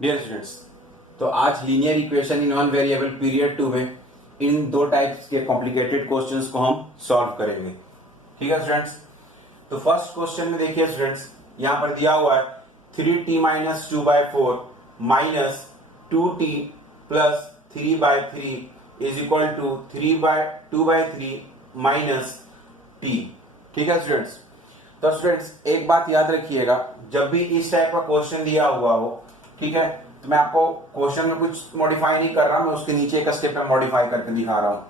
Dear students, तो आज linear equation in non variable period 2 में इन दो टाइप्स के कॉम्प्लिकेटेड क्वेश्चंस को हम सॉल्व करेंगे। ठीक है स्टूडेंट्स, तो फर्स्ट क्वेश्चन में देखिए स्टूडेंट्स, यहाँ पर दिया हुआ है 3t minus 2/4 minus 2t plus 3/3 is equal to 2/3 minus t। ठीक है स्टूडेंट्स, तो स्टूडेंट्स एक बात याद रखिएगा, जब भी इस टाइप का क्वेश्चन दिया हुआ हो, ठीक है, तो मैं आपको क्वेश्चन में कुछ मॉडिफाई नहीं कर रहा, मैं उसके नीचे एक स्टेप में मॉडिफाई करके दिखा रहा हूं।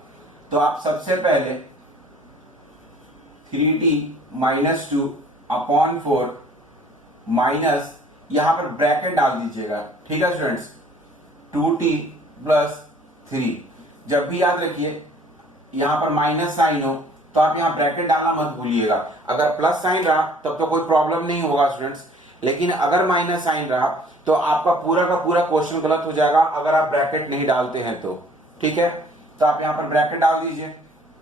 तो आप सबसे पहले 3t माइनस 2/4 माइनस यहां पर ब्रैकेट डाल दीजिएगा। ठीक है स्टूडेंट्स, 2t प्लस 3। जब भी याद रखिए यहां पर माइनस साइन हो तो आप यहां ब्रैकेट डालना मत भूलिएगा। अगर प्लस साइन रहा तब तो कोई प्रॉब्लम नहीं होगा स्टूडेंट्स, लेकिन अगर माइनस साइन रहा तो आपका पूरा का पूरा क्वेश्चन गलत हो जाएगा अगर आप ब्रैकेट नहीं डालते हैं तो। ठीक है, तो आप यहां पर ब्रैकेट डाल दीजिए।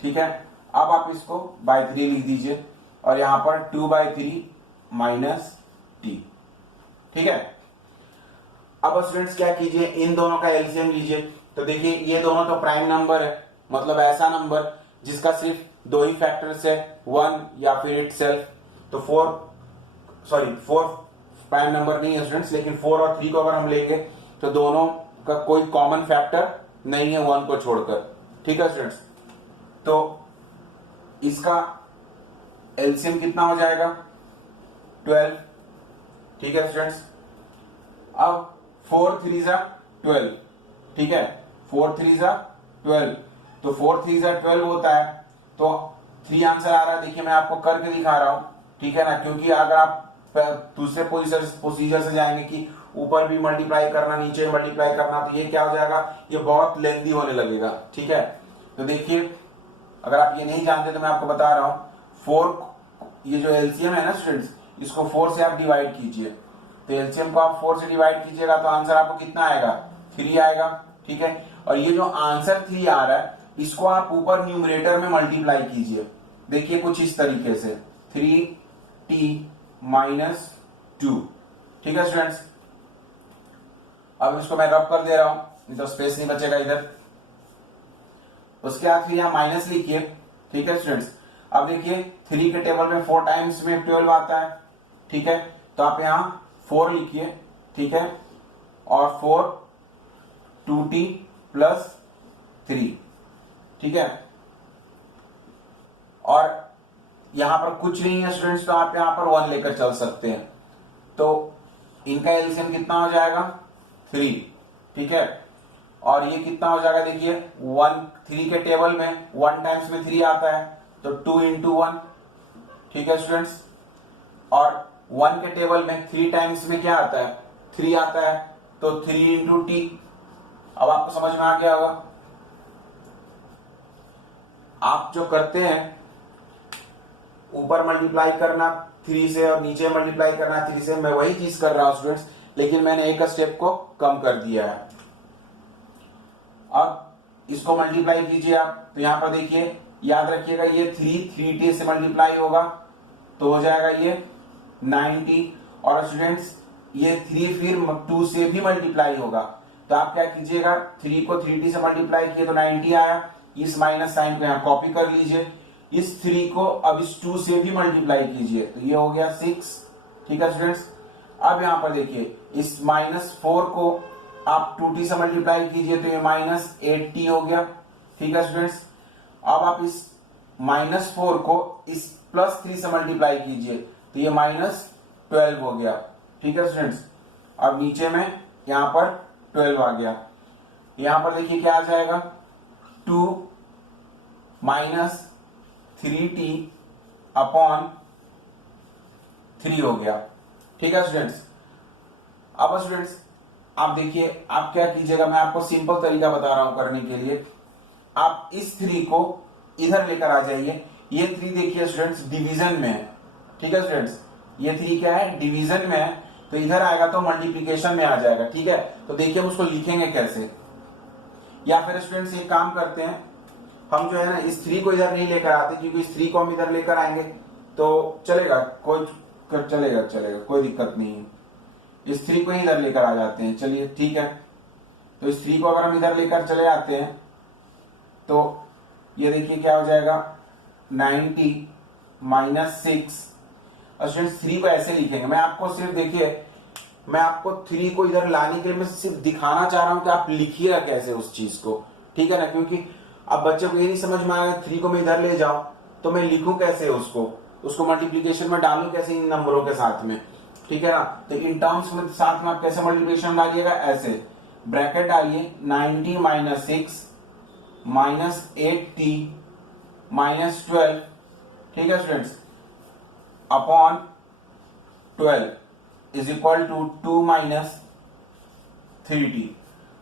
ठीक है, अब आप इसको बाय 3 लिख दीजिए और यहां पर 2/3 माइनस टी। ठीक है, अब स्टूडेंट्स क्या कीजिए, इन दोनों का एलसीएम लीजिए। तो देखिए ये दोनों तो प्राइम नंबर है, मतलब ऐसा नंबर जिसका सिर्फ दो ही फैक्टर्स है, 1 या फिर इटसेल्फ। तो 4 प्राइम नंबर नहीं है स्टूडेंट्स, लेकिन 4 और 3 को अगर हम लेंगे तो दोनों का कोई कॉमन फैक्टर नहीं है 1 को छोड़कर। ठीक है स्टूडेंट्स, तो इसका एलसीएम कितना हो जाएगा, 12। ठीक है स्टूडेंट्स, अब 4 3 जा 12। ठीक है, 4 3 जा 12, तो 4 3 जा 12 होता है, तो 3 आंसर आ रहा है। देखिए मैं आपको करके दिखा रहा हूं, ठीक है ना, क्योंकि अगर आप दूसरे प्रोसीजर से जाएंगे कि ऊपर भी मल्टीप्लाई करना नीचे मल्टीप्लाई करना, तो ये क्या हो जाएगा, ये बहुत लेंदी होने लगेगा। ठीक है, तो देखिए अगर आप ये नहीं जानते तो मैं आपको बता रहा हूं, 4 ये जो एलसीएम है ना स्टूडेंट्स, इसको 4 से आप डिवाइड कीजिए। तो एलसीएम को आप 4 से डिवाइड कीजिएगा तो आंसर आपको कितना आएगा, 3 आएगा। ठीक है, और ये जो आंसर 3 आ रहा है इसको आप ऊपर न्यूमरेटर में मल्टीप्लाई कीजिए। देखिए कुछ इस तरीके से 3t माइनस 2। ठीक है स्टूडेंट्स, अब इसको मैं रब कर दे रहा हूं, नहीं तो स्पेस नहीं बचेगा इधर। उसके बाद फिर यहां माइनस लिखिए। ठीक है स्टूडेंट्स, अब देखिए 3 के टेबल में 4 टाइम्स में 12 आता है। ठीक है, तो आप यहां 4 लिखिए। ठीक है, और 4 2t प्लस 3। ठीक है, और यहां पर कुछ नहीं है स्टूडेंट्स, तो आप यहां पर 1 लेकर चल सकते हैं। तो इनका एलसीएम कितना हो जाएगा, 3। ठीक है, और ये कितना हो जाएगा, देखिए 3 के टेबल में 1 टाइम्स में 3 आता है, तो 2 इंटू 1। ठीक है स्टूडेंट्स, और 1 के टेबल में 3 टाइम्स में क्या आता है, 3 आता है, तो 3 इंटू टी। अब आपको समझ में आ गया होगा। आप जो करते हैं ऊपर मल्टीप्लाई करना 3 से और नीचे मल्टीप्लाई करना 3 से, मैं वही चीज कर रहा हूं स्टूडेंट्स, लेकिन मैंने एक स्टेप को कम कर दिया है। अब इसको मल्टीप्लाई कीजिए आप, तो यहां पर देखिए याद रखिएगा ये 3t से मल्टीप्लाई होगा तो हो जाएगा ये 90, और स्टूडेंट्स ये 3 फिर 2 से भी मल्टीप्लाई होगा, तो आप क्या कीजिएगा, 3 को 3t से मल्टीप्लाई किए तो 90 आया। इस माइनस साइन को यहां कॉपी कर लीजिए, इस 3 को अब इस 2 से भी मल्टीप्लाई कीजिए तो ये हो गया 6। ठीक है स्टूडेंट्स, अब यहां पर देखिए इस -4 को आप 2t से मल्टीप्लाई कीजिए तो ये -8t हो गया। ठीक है स्टूडेंट्स, अब आप इस -4 को इस +3 से मल्टीप्लाई कीजिए तो ये -12 हो गया। ठीक है स्टूडेंट्स, अब नीचे में यहां पर 12 आ गया। यहां पर देखिए क्या आ जाएगा, 2 माइनस 3t अपॉन 3 हो गया। ठीक है स्टूडेंट्स, अब स्टूडेंट्स आप देखिए आप क्या कीजिएगा, मैं आपको सिंपल तरीका बता रहा हूं करने के लिए। आप इस 3 को इधर लेकर आ जाइए। ये 3 देखिए स्टूडेंट्स डिवीजन में है। ठीक है स्टूडेंट्स, ये 3 क्या है, डिवीजन में है, तो इधर आएगा तो मल्टीप्लीकेशन में आ जाएगा। ठीक है, तो देखिए हम उसको लिखेंगे कैसे, या फिर स्टूडेंट्स एक काम करते हैं, हम जो है ना इस 3 को इधर नहीं लेकर आते, क्योंकि इस 3 को हम इधर लेकर आएंगे तो चलेगा, कोई दिक्कत नहीं है। इस 3 को इधर लेकर आ जाते हैं, चलिए ठीक है। तो इस 3 को अगर हम इधर लेकर चले जाते हैं तो ये देखिए क्या हो जाएगा 90 माइनस 6। और स्टूडेंट्स 3 को ऐसे लिखेंगे, मैं आपको सिर्फ देखिए, मैं आपको 3 को इधर लाने के लिए मैं सिर्फ दिखाना चाह रहा हूं कि आप लिखिएगा कैसे उस चीज को, ठीक है ना। क्योंकि अब बच्चों को ये नहीं समझ में आएगा 3 को मैं इधर ले जाऊं तो मैं लिखूं कैसे उसको मल्टीप्लीकेशन में डालूं कैसे इन नंबरों के साथ में, ठीक है ना। तो इन टर्म्स में साथ में आप कैसे मल्टीप्लीकेशन डालिएगा, ऐसे ब्रैकेट डालिए 90 माइनस 6 माइनस 8t माइनस 12, ठीक है students, upon 12 is equal to 2 minus 3t।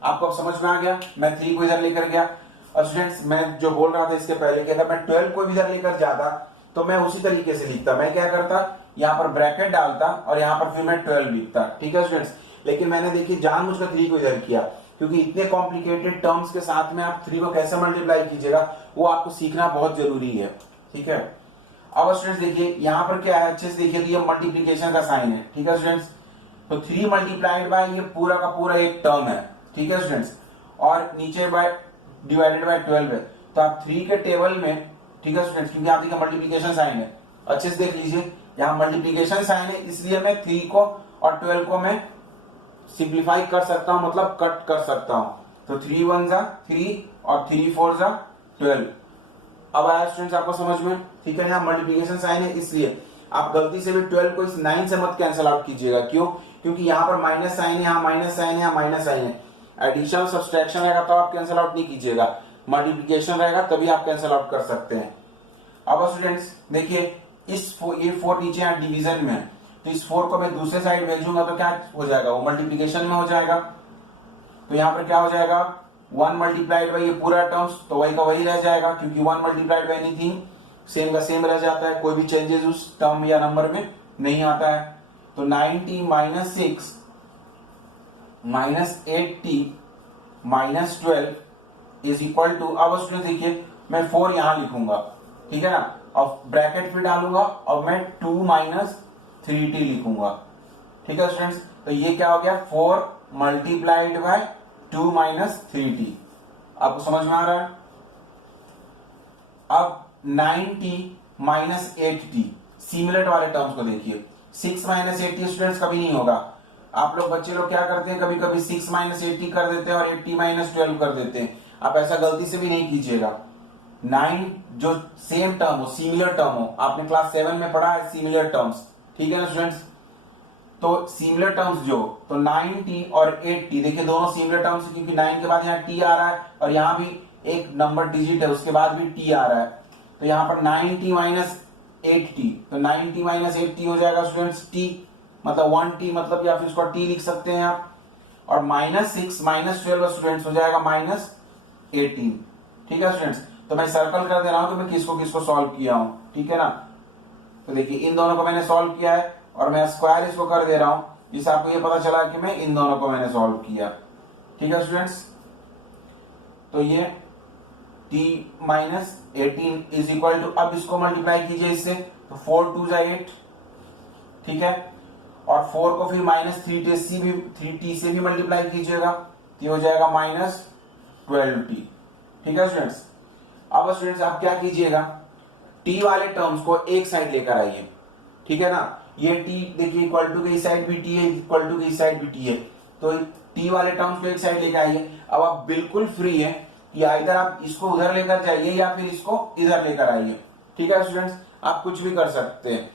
आपको अब समझ में आ गया, मैं 3 को इधर लेकर गया। और स्टूडेंट्स मैं जो बोल रहा था इसके पहले कि अगर मैं 12 को इधर लेकर जाता तो मैं उसी तरीके से लिखता, मैं क्या करता, यहाँ पर ब्रैकेट डालता और यहाँ पर फिर मैं 12 लिखता, ठीक है स्टूडेंट्स। लेकिन मैंने देखिए जानबूझकर 3 को इधर किया, क्योंकि इतने कॉम्प्लिकेटेड टर्म्स के साथ में आप 3 को कैसे मल्टीप्लाई कीजिएगा वो आपको सीखना बहुत जरूरी है, ठीक है। अब स्टूडेंट्स देखिए यहाँ पर क्या है, अच्छे से देखिए, तो ये मल्टीप्लीकेशन का साइन है, ठीक है स्टूडेंट्स। तो 3 मल्टीप्लाइड बाय ये पूरा का पूरा एक टर्म है, ठीक है स्टूडेंट्स, और नीचे बाय डिवाइडेड बाय 12 है। तो आप 3 के टेबल में, ठीक है स्टूडेंट्स, क्योंकि आप देखिए मल्टीप्लीकेशन साइन है, अच्छे से देख लीजिए, यहाँ मल्टीप्लीकेशन साइन है, इसलिए मैं 3 को और 12 को मैं सिंप्लीफाई कर सकता हूं, मतलब कट कर सकता हूं। तो 3 1 जा 3 और 3 4 जा 12। अब आया स्टूडेंट्स आपको समझ में, ठीक है। यहाँ मल्टीप्लीकेशन साइन है, इसलिए आप गलती से भी 12 को इस 9 से मत कैंसिल आउट कीजिएगा। क्यों? क्योंकि यहाँ पर माइनस साइन है, यहाँ माइनस साइन है, यहाँ माइनस साइन है। एडिशन सब्सट्रैक्शन रहेगा तो आप कैंसिल आउट नहीं कीजिएगा, मल्टीप्लीकेशन रहेगा तभी आप कैंसिल आउट कर सकते हैं। अब स्टूडेंट्स देखिए ये 4 नीचे यहाँ डिवीजन में है, तो इस 4 को मैं दूसरे साइड भेजूंगा तो क्या हो जाएगा, वो मल्टीप्लीकेशन में हो जाएगा। तो यहाँ पर क्या हो जाएगा 1 मल्टीप्लाइड बाई ये पूरा टर्म्स, तो वही का वही रह जाएगा, क्योंकि 1 मल्टीप्लाइड बाई एनीथिंग सेम का सेम रह जाता है, कोई भी चेंजेस उस टर्म या नंबर में नहीं आता है। तो 90 minus 6 minus 8t minus 12 is equal to, अब स्टूडेंट देखिए मैं 4 यहां लिखूंगा, ठीक है ना, और ब्रैकेट फिर डालूंगा और मैं 2 माइनस 3t लिखूंगा, ठीक है स्टूडेंट्स। तो ये क्या हो गया 4 मल्टीप्लाइड बाय 2 माइनस 3t। आपको समझ में आ रहा है। अब 9t माइनस 8t सिमिलर वाले टर्म्स को देखिए, 6 माइनस 8t स्टूडेंट्स कभी नहीं होगा। आप लोग बच्चे लोग क्या करते हैं, कभी कभी 6 माइनस 8t कर देते हैं और 8t माइनस 12 कर देते हैं। आप ऐसा गलती से भी नहीं कीजिएगा। 9 जो सेम टर्म हो, सिमिलर टर्म हो, आपने क्लास 7 में पढ़ा है सिमिलर टर्म्स, ठीक है ना स्टूडेंट्स। तो सिमिलर टर्म्स जो, तो 9t और 8t देखिए दोनों सिमिलर टर्म्स, क्योंकि 9 के बाद यहाँ t आ रहा है और यहाँ भी एक नंबर डिजिट है उसके बाद भी t आ रहा है। तो यहाँ पर 9t माइनस 8t, तो 9t माइनस 8t हो जाएगा स्टूडेंट्स t, मतलब 1t, मतलब या फिर इसको t लिख सकते हैं आप। और माइनस 6 माइनस 12 स्टूडेंट्स हो जाएगा माइनस 18, ठीक है स्टूडेंट्स। तो मैं सर्कल कर दे रहा हूं कि मैं किसको किसको सॉल्व किया हूं, ठीक है ना। तो देखिए इन दोनों को मैंने सॉल्व किया है और मैं स्क्वायर इसको कर दे रहा हूं, जिससे आपको ये पता चला कि मैं इन दोनों को मैंने सॉल्व किया, ठीक है स्टूडेंट्स। तो ये t minus 18 is equal to, अब इसको मल्टीप्लाई कीजिए इससे, तो 4 2 8, ठीक है, और 4 को फिर माइनस 3t से भी मल्टीप्लाई कीजिएगा, तो ये हो जाएगा माइनस 12t, ठीक है स्टूडेंट्स। अब स्टूडेंट्स आप क्या कीजिएगा, t वाले टर्म्स को एक साइड लेकर आइए, ठीक है ना। ये t देखिए इक्वल टू की साइड भी t है, इक्वल टू की साइड भी t है, तो t वाले टर्म्स को एक साइड लेकर आइए। अब आप बिल्कुल फ्री है कि इधर आप इसको उधर लेकर जाइए या फिर इसको इधर लेकर आइए, ठीक है स्टूडेंट्स। आप कुछ भी कर सकते हैं,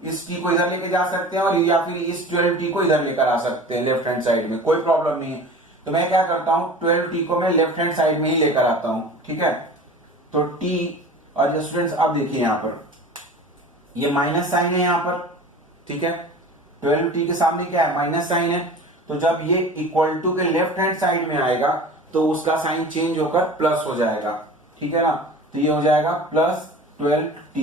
इस t को इधर लेके जा सकते हैं और या फिर इस 12t को इधर लेकर आ सकते हैं लेफ्ट हैंड साइड में, कोई प्रॉब्लम नहीं है। तो मैं क्या करता हूं, 12t को मैं लेफ्ट हैंड साइड में ही लेकर आता हूं, ठीक है। तो t और स्टूडेंट्स अब देखिए यहां पर ये माइनस साइन है यहां पर, ठीक है, 12t के सामने क्या है, माइनस साइन है। तो जब ये इक्वल टू के लेफ्ट हैंड साइड में आएगा तो उसका साइन चेंज होकर प्लस हो जाएगा, ठीक है ना। तो ये हो जाएगा प्लस 12t।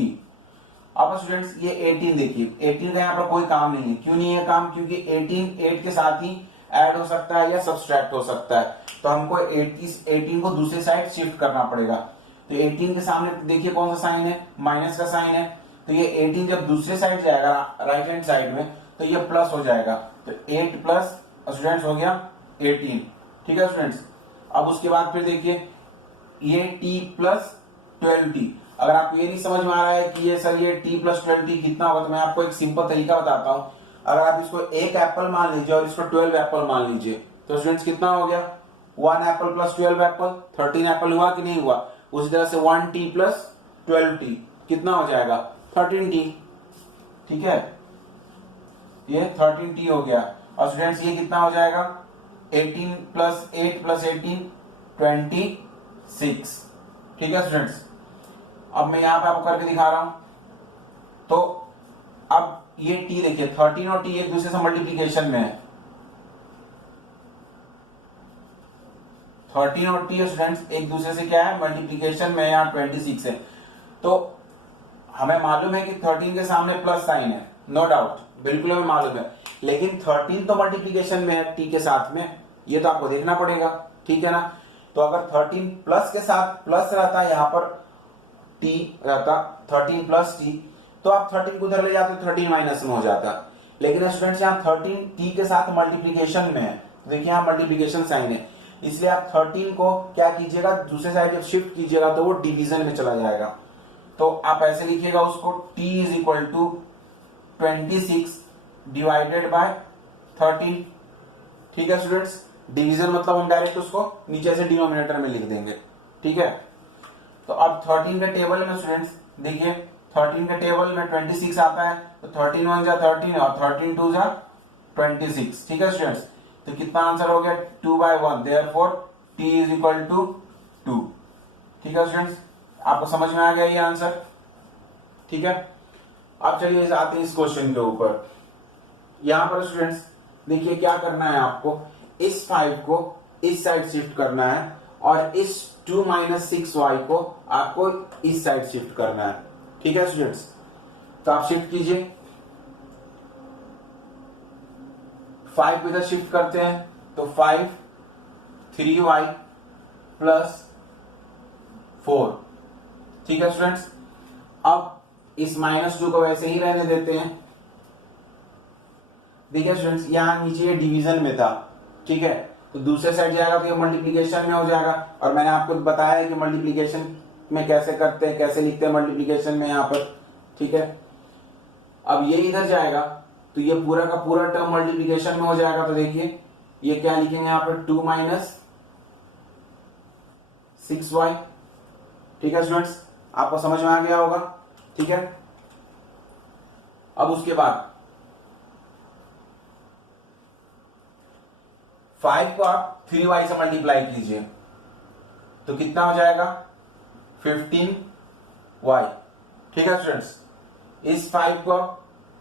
अब स्टूडेंट्स ये 18 देखिए, 18 का यहाँ पर कोई काम नहीं है। क्यों नहीं है काम, क्योंकि 18 8 के साथ ही ऐड हो सकता है या सब्सट्रैक्ट हो सकता है, तो हमको 18 को दूसरी साइड शिफ्ट करना पड़ेगा। तो 18 के सामने देखिए कौन सा साइन है, माइनस का साइन है। तो ये 18 जब दूसरे साइड जाएगा राइट हैंड साइड में, तो ये प्लस हो जाएगा, तो 8 प्लस स्टूडेंट्स हो गया 18। ठीक है स्टूडेंट्स, अब उसके बाद फिर देखिए ये t प्लस 12t। अगर आपको ये नहीं समझ में आ रहा है कि ये सर ये t प्लस 12t कितना होगा, तो मैं आपको एक सिंपल तरीका बताता हूं। अगर आप इसको एक एप्पल मान लीजिए और इसको 12 एप्पल मान लीजिए, तो स्टूडेंट्स कितना हो गया, 1 एप्पल प्लस 12 एप्पल, 13 एप्पल हुआ कि नहीं हुआ। उसी तरह से 1t प्लस 12t कितना हो जाएगा, 13t। ठीक है, ये 13t हो गया। और स्टूडेंट्स ये कितना हो जाएगा, 18 प्लस 8 प्लस 18 26। ठीक है स्टूडेंट्स, अब मैं यहां पे आपको करके दिखा रहा हूं। तो अब ये t देखिए, 13 और t एक दूसरे से मल्टीप्लीकेशन में है। 13 और t स्टूडेंट्स एक दूसरे से क्या है, मल्टीप्लीकेशन में, यहाँ 26 है। तो हमें मालूम है कि 13 के सामने प्लस साइन है, नो डाउट, बिल्कुल हमें मालूम है। लेकिन 13 तो मल्टीप्लीकेशन में है t के साथ में, ये तो आपको देखना पड़ेगा। ठीक है ना, तो अगर 13 प्लस के साथ प्लस रहता है, यहाँ पर t रहता 13 प्लस t, तो आप 13 को उधर ले जाते 13 माइनस में हो जाता। लेकिन स्टूडेंट्स यहाँ 13 t के साथ मल्टीप्लीकेशन में है, देखिए यहाँ मल्टीप्लीकेशन साइन है, इसलिए आप 13 को क्या कीजिएगा, दूसरे साइड जब शिफ्ट कीजिएगा तो वो डिवीजन में चला जाएगा। तो आप ऐसे लिखिएगा उसको, t is equal to 26 divided by 13। ठीक है स्टूडेंट्स, डिवीजन मतलब हम डायरेक्ट उसको नीचे से डिनोमिनेटर में लिख देंगे। ठीक है, तो अब 13 के टेबल में स्टूडेंट्स देखिए, 13 के टेबल में 26 आता है, तो 13 1 जा 13 और 13 2 जा 26। ठीक है स्टूडेंट्स, तो कितना आंसर हो गया, 2/1, therefore t is equal to 2। ठीक है स्टूडेंट्स, आपको समझ में आ गया ये आंसर। ठीक है, अब चलिए आते हैं इस क्वेश्चन के ऊपर। यहां पर स्टूडेंट्स देखिए क्या करना है आपको, इस 5 को इस साइड शिफ्ट करना है और इस 2 - 6y को आपको इस साइड शिफ्ट करना है। ठीक है स्टूडेंट्स, तो आप शिफ्ट कीजिए, 5 को इधर शिफ्ट करते हैं, तो 5 3y प्लस 4। ठीक है स्टूडेंट्स, अब इस -2 को वैसे ही रहने देते हैं। देखिए स्टूडेंट्स, यहां नीचे ये डिवीजन में था, ठीक है, तो दूसरे साइड जाएगा तो ये मल्टीप्लीकेशन में हो जाएगा। और मैंने आपको बताया है कि मल्टीप्लीकेशन में कैसे करते हैं, कैसे लिखते हैं मल्टीप्लीकेशन में यहाँ पर। ठीक है, अब ये इधर जाएगा तो ये पूरा का पूरा टर्म मल्टीप्लीकेशन में हो जाएगा। तो देखिए ये क्या लिखेंगे यहाँ पर, 2 - 6y। ठीक है स्टूडेंट्स, आपको समझ में आ गया होगा। ठीक है, अब उसके बाद 5 को आप 3y से मल्टीप्लाई कीजिए, तो कितना हो जाएगा, 15y। ठीक है स्टूडेंट्स, इस 5 को,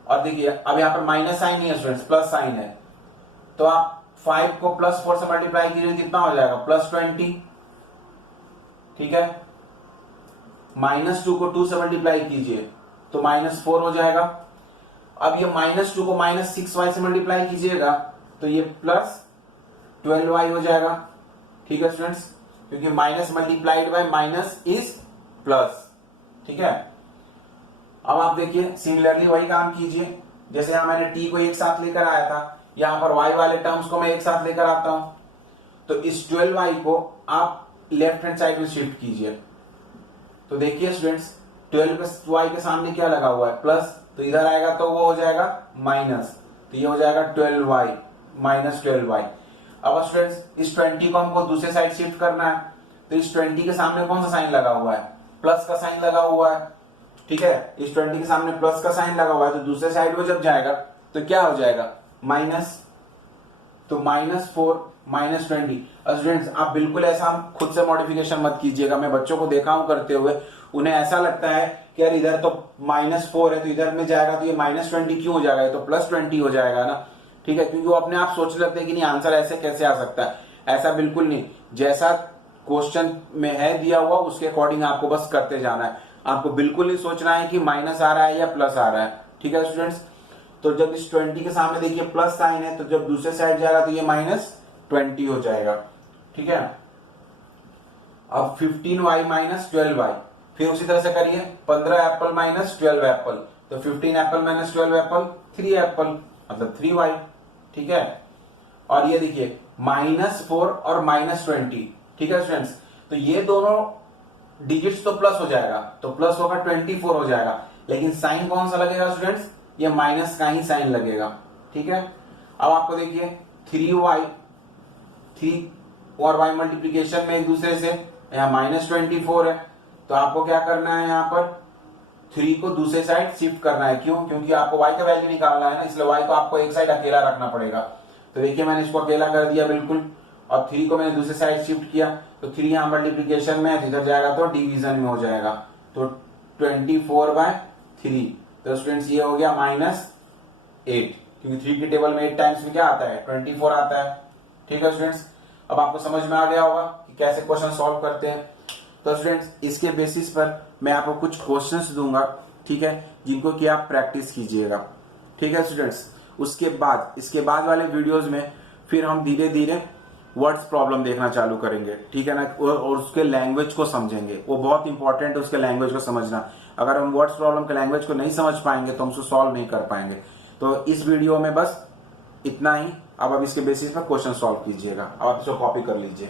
और देखिए अब यहां पर माइनस साइन नहीं है स्टूडेंट्स, प्लस साइन है, तो आप 5 को +4 से मल्टीप्लाई कीजिए, कितना हो जाएगा, +20। ठीक है, -2 को 2 से मल्टीप्लाई कीजिए तो -4 हो जाएगा। अब ये -2 को -6y से मल्टीप्लाई कीजिएगा तो ये +12y हो जाएगा। ठीक है स्टूडेंट्स, क्योंकि minus multiplied by minus is plus. ठीक है, अब आप देखिए सिमिलरली वही काम कीजिए, जैसे यहां मैंने t को एक साथ लेकर आया था, यहां पर y वाले टर्म्स को मैं एक साथ लेकर आता हूं। तो इस 12y को आप लेफ्ट हैंड साइड में शिफ्ट कीजिए, तो देखिए स्टूडेंट्स 12y के सामने क्या लगा हुआ है, प्लस, तो इधर आएगा तो वो हो जाएगा माइनस, तो ये हो जाएगा 12y -12y। अब स्टूडेंट्स इस 20 को हमको दूसरे साइड शिफ्ट करना है, तो इस 20 के सामने कौन सा साइन लगा हुआ है, प्लस का साइन लगा हुआ है। ठीक है, इस 20 के सामने प्लस का साइन लगा हुआ है, तो दूसरे साइड को जब जाएगा तो क्या हो जाएगा, माइनस, तो -4 -20। स्टूडेंट्स आप बिल्कुल ऐसा खुद से मॉडिफिकेशन मत कीजिएगा, मैं बच्चों को देखा हूं करते हुए, उन्हें ऐसा लगता है कि यार इधर तो -4 है तो इधर में जाएगा तो ये -20 क्यों हो जाएगा, ये तो +20 हो जाएगा ना। ठीक है, क्योंकि वो अपने आप सोच लेते हैं कि नहीं आंसर ऐसे कैसे आ सकता है, ऐसा बिल्कुल नहीं, जैसा क्वेश्चन में है दिया हुआ उसके अकॉर्डिंग आपको बस करते जाना है, आपको बिल्कुल नहीं सोचना है कि माइनस आ रहा है या प्लस आ रहा है। ठीक है स्टूडेंट्स, तो जब इस 20 के सामने देखिए प्लस साइन है, तो जब दूसरे साइड जाएगा तो ये -20 हो जाएगा। ठीक है, अब 15y -12y, फिर उसी तरह से करिए, 15 एप्पल -12 एप्पल, तो 15 एप्पल -12 एप्पल 3 एप्पल। मतलब 3y, ठीक है। और ये देखिए -4 और -20, ठीक है स्टूडेंट्स। तो ये दोनों डिजिट्स तो प्लस हो जाएगा, तो प्लस होगा 24 हो जाएगा, लेकिन साइन कौन सा लगेगा स्टूडेंट्स, ये माइनस का ही साइन लगेगा, ठीक है। अब आपको देखिए 3y, 3 और y मल्टीप्लीकेशन में एक दूसरे से, यहाँ -24 है, तो आपको क्या करना है, यहाँ पर 3 को दूसरे साइड शिफ्ट करना है। क्यों? क्योंकि आपको y का वैल्यू निकालना है ना, इसलिए y को आपको एक साइड अकेला रखना पड़ेगा। तो देखिए मैंने इसको अकेला कर दिया बिल्कुल, और 3 को मैंने दूसरे साइड शिफ्ट किया, तो 3 यहाँ मल्टीप्लीकेशन में है, इधर जाएगा तो डिवीजन में हो जाएगा, तो 24/3। तो स्टूडेंट्स ये हो गया -8, क्योंकि 3 की टेबल में 8 टाइम्स में क्या आता है, 24 आता है, ठीक है स्टूडेंट्स। अब आपको समझ में आ गया होगा कि कैसे क्वेश्चन सॉल्व करते हैं। तो स्टूडेंट्स इसके बेसिस पर मैं आपको कुछ क्वेश्चंस दूंगा, ठीक है, जिनको कि आप प्रैक्टिस कीजिएगा, ठीक है स्टूडेंट्स। उसके बाद इसके बाद वाले वीडियोस में फिर हम धीरे धीरे वर्ड्स प्रॉब्लम देखना चालू करेंगे, ठीक है ना, और उसके लैंग्वेज को समझेंगे। वो बहुत इंपॉर्टेंट है उसके लैंग्वेज को समझना। अगर हम वर्ड्स प्रॉब्लम के लैंग्वेज को नहीं समझ पाएंगे तो हम उसको सॉल्व नहीं कर पाएंगे। तो इस वीडियो में बस इतना ही। अब इसके बेसिस पर क्वेश्चन सॉल्व कीजिएगा। अब आप इसको कॉपी कर लीजिए।